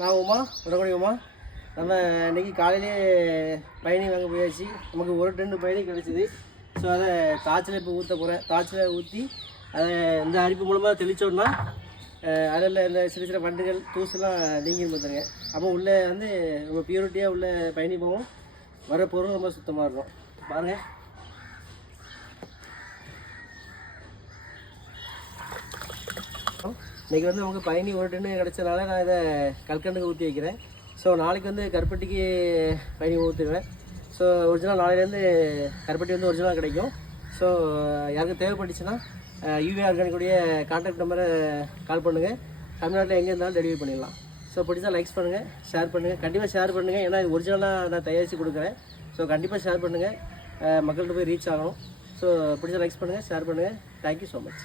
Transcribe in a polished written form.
நான் உமா உடனடி உமா. நம்ம இன்றைக்கி காலையிலே பயணி வாங்க போயாச்சு. நமக்கு ஒரு டென்னு பயணி கிடச்சிது. ஸோ அதை காய்ச்சலை இப்போ ஊற்ற போகிறேன். காய்ச்சலை ஊற்றி அதை இந்த அரிப்பு மூலமாக தெளித்தோன்னா அதில் இந்த சின்ன சின்ன வண்டுகள் தூசுலாம் நீங்கி வந்துடுங்க. அப்போ உள்ளே வந்து ரொம்ப பியூரிட்டியாக உள்ள பயணி போவோம். வர பொருள் ரொம்ப சுத்தமாக இருக்கும். பாருங்கள், இன்றைக்கி வந்து நமக்கு பயணி ஒரு டென்னு கிடச்சனால நான் இதை கல்கண்டுக்கு ஊற்றி வைக்கிறேன். ஸோ நாளைக்கு வந்து கருப்பட்டிக்கு பயணி ஊற்றுவேன். ஸோ ஒரிஜினல் நாளையிலேருந்து கருப்பட்டி வந்து ஒரிஜினலாக கிடைக்கும். ஸோ யாருக்கும் தேவைப்பட்டுச்சுன்னா யூவி ஆர்கானிக்குடைய கான்டாக்ட் நம்பரை கால் பண்ணுங்கள். தமிழ்நாட்டில் எங்கே இருந்தாலும் டெலிவரி பண்ணிடலாம். ஸோ பிடிச்சா லைக்ஸ் பண்ணுங்கள், ஷேர் பண்ணுங்கள். கண்டிப்பாக ஷேர் பண்ணுங்கள். ஏன்னா இது ஒரிஜினலாக நான் தயாரித்து கொடுக்குறேன். ஸோ கண்டிப்பாக ஷேர் பண்ணுங்கள், மக்கள்கிட்ட போய் ரீச் ஆகணும். ஸோ பிடிச்சா லைக்ஸ் பண்ணுங்கள், ஷேர் பண்ணுங்கள். Thank you so much.